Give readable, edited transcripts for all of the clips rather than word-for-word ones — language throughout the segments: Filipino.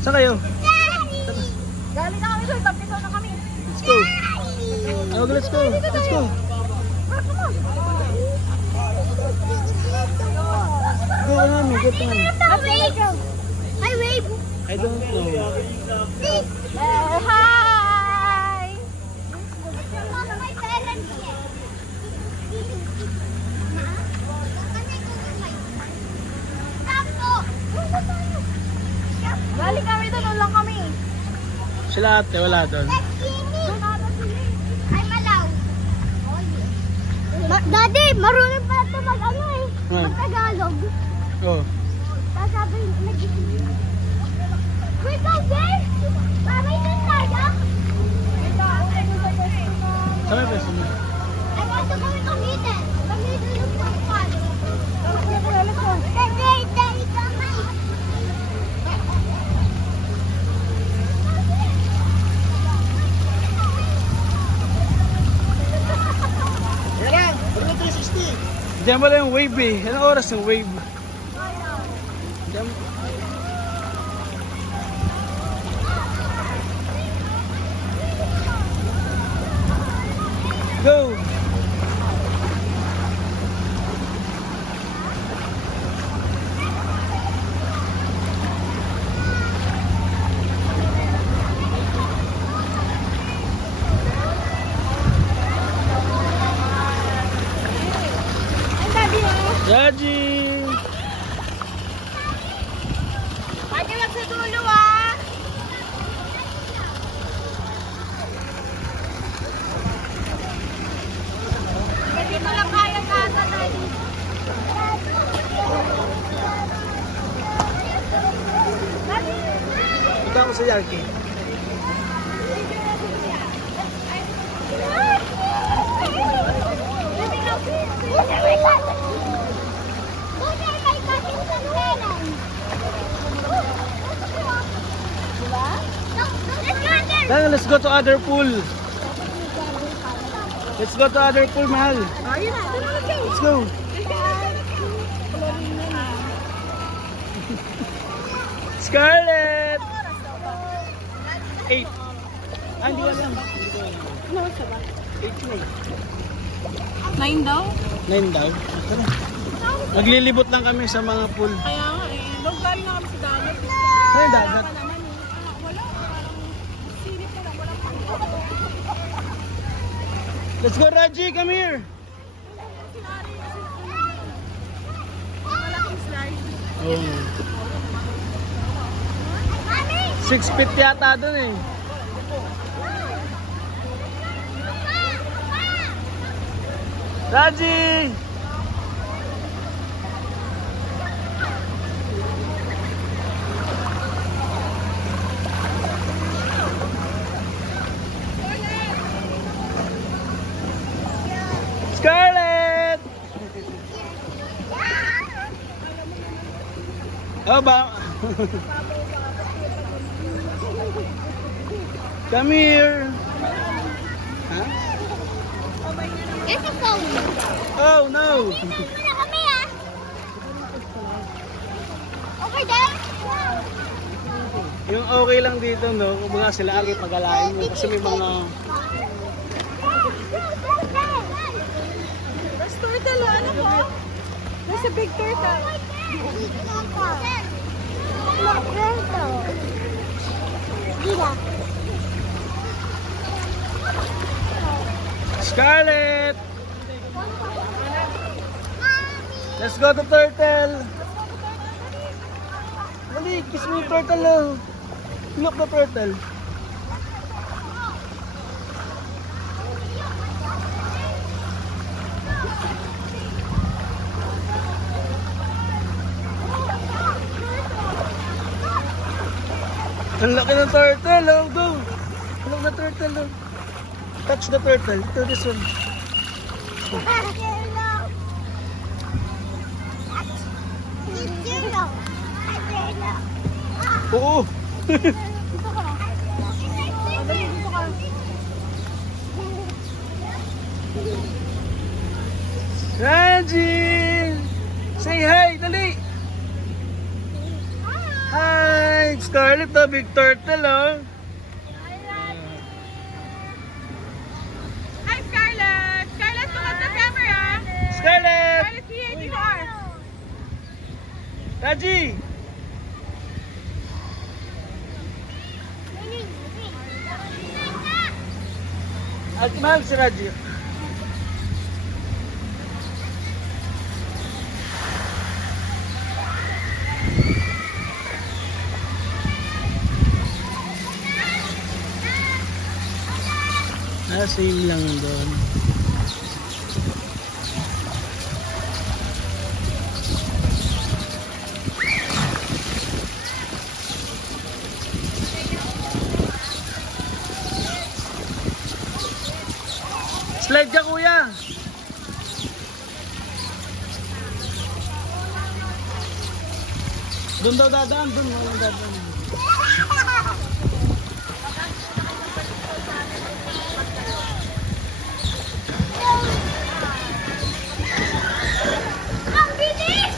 Saan kayo? Galing na kami doon, tapos na kami. Let's go. Oh, let's go. Let's go. Go, mami. Go, mami. I wave. I don't know. Hi. Galing kami doon, ulang kami. Sila ate, wala doon. Ay, malaw. Daddy, marunong pala ito mag-ano eh. Mag-Tagalog. Oh. Tapos sabi, we go there? Mami, doon tayo? Saan may pwesto mo? I want to go with Comedian. Comedian looks so fun. Diyan pala yung wave eh. Anong oras yung wave? Diyan. Go! Daddy! Ate, wag sa dulo ah! Dito lang kaya kata, Daddy. Ikaw ako sa Yarki. Let's go to other pool. Let's go to other pool, mahal. Let's go. Scarlett! 8. Ah, hindi ko alam. 8 na eh. 9 daw? 9 daw. Tara. Maglilibot lang kami sa mga pool. Kaya nga eh. Dog galing na kami sa dagat. Saan yung dagat? Let's go, Raji. Come here. Oh. 6 feet yata dun eh. Raji! Scarlett! Oh, ba? Come here. Huh? It's a phone. Oh, no. Muna kami ah. Over there? Yung okay lang dito, no? Kung mga sila agay pag-alain mo. Kasi may mga... There's turtle, ano po? There's a big turtle. Turtle. Gila. Scarlett! Let's go to turtle. Dali, kiss mo yung turtle, oh. Look the turtle. Ang laki ng turtle, oh. Go. Look the turtle, oh. Touch the turtle. To this one. Oo. Raji! Say hi, dali! Hi! Scarlett, oh, big turtle, oh. Hi, Scarlett! Scarlett, look at the camera! Scarlett! Scarlett, C-A-D-R! Raji! At mahal si Raji. Same lang doon. Slide ka, kuya. Doon daw dadaan, doon daw dadaan. Ang bilis!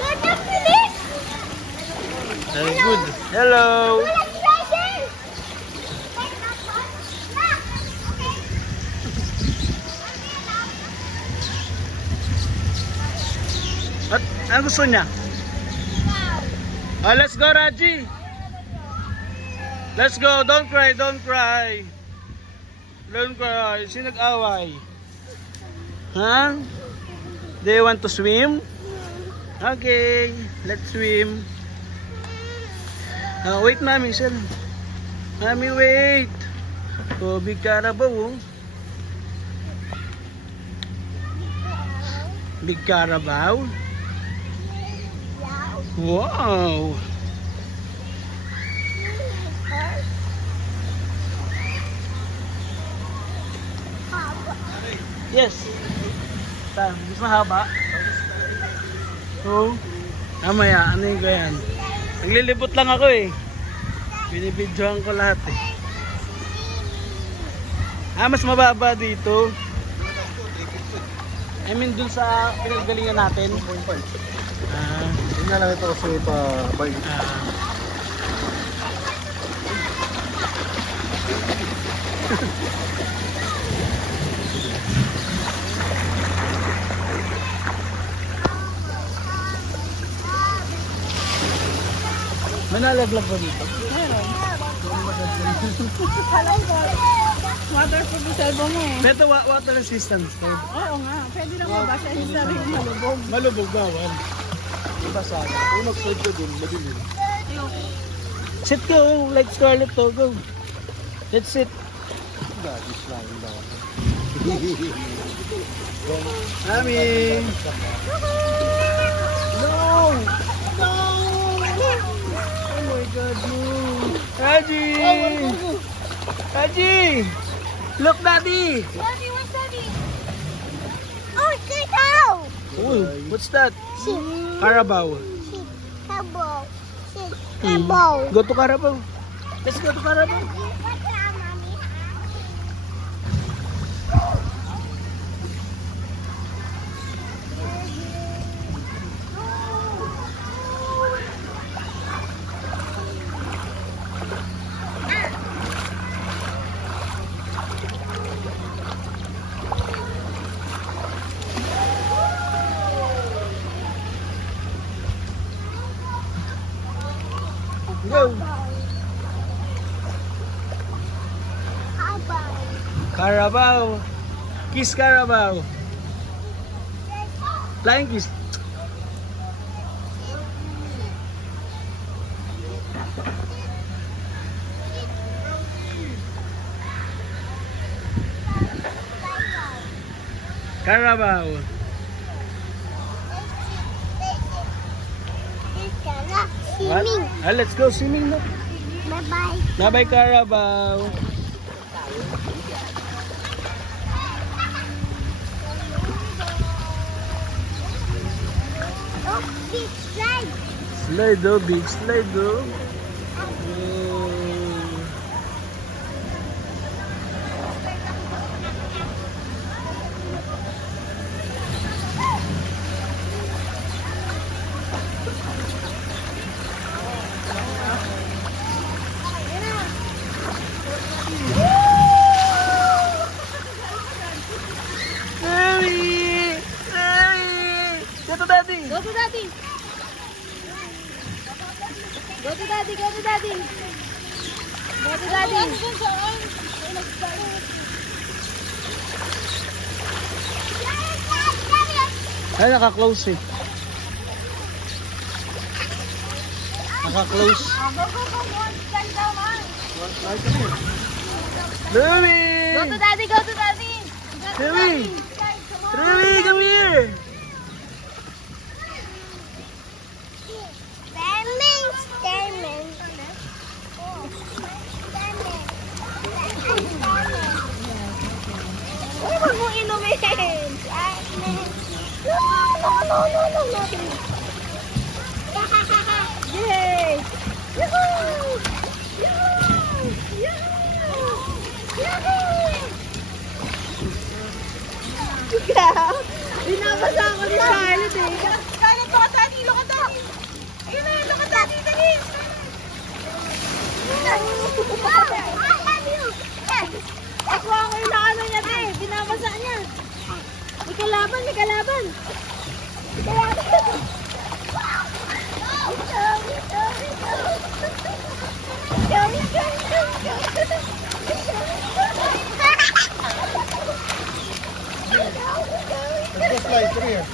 Ang bilis! Very good. Hello. Walang treasure! At ano gusto niya? Oh, let's go, Raji. Let's go. Don't cry, don't cry. Don't cry. Sino nag-away? Huh? Do you want to swim? Okay, let's swim. Wait, Mami. Sir. Mami, wait. Oh, big Carabao. Oh. Big Carabao. Wow. Yes. Mas mahaba. Oo. Mamaya, ano yung yan? Naglilibot lang ako eh. Binibidyohan ko lahat eh. Mas mababa dito. I mean dun sa pinagalingan natin. 2.5. Hindi nga lang ito kasi pa-buy. Manalaglag ba dito? Waterproof yung cellphone mo eh. Ito water resistance to. Oo nga, pwede lang mabasa yung sarili malubog. Malubog bawal. Iba sa akin. Kung mag-slide ka dun, madilim. Sit ka, oh, like Scarlett to, go. Let's sit. Daddy slime daw. Mami! No! No! Oh my God, no! Raji! Raji! Look, Daddy! Daddy, what's Daddy? Oh, it's cow! Oh, what's that? Carabao. Carabao. Carabao. Go to Carabao. Let's go to Carabao. What's that, Mommy? Go! Carabao. Kiss Carabao. Flying kiss. Carabao. What? Swimming. Let's go swimming na. Bye-bye. Bye-bye, Carabao. Oh, big slide. Slide oh, big slide oh. Go to daddy, go to daddy. Go to daddy. Ay, naka-close eh. Naka-close. Louie! Go to daddy, go to daddy. Louie! Louie, come here! Huwag mo inumin. No. Yay! Yahoo! Binabasa ako ni Scarlett eh. Scarlett, look at daddy, look at daddy. Ayun na, look at daddy, dali. Ako ang inaano niya, te. Binabasa niya. May kalaban, may kalaban. May kalaban. Let's go slide. Come here.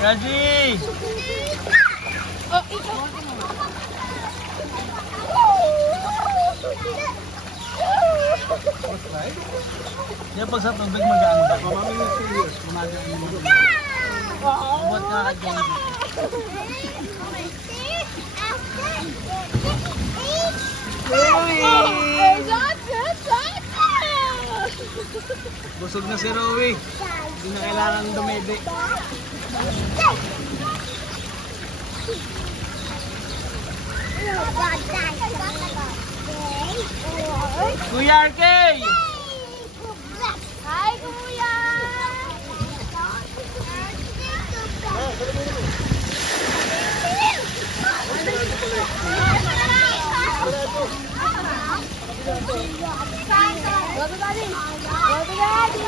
Ready? Oh, ito. Go slide. Di pag sa tubig magaan ba? Mami is serious. Umaga mo. Buat ka ka dyan. Busog na si Rowie. Hindi na kailangan dumede. Kuya Arkay! Hi, Kuya! Go to daddy! Go to daddy!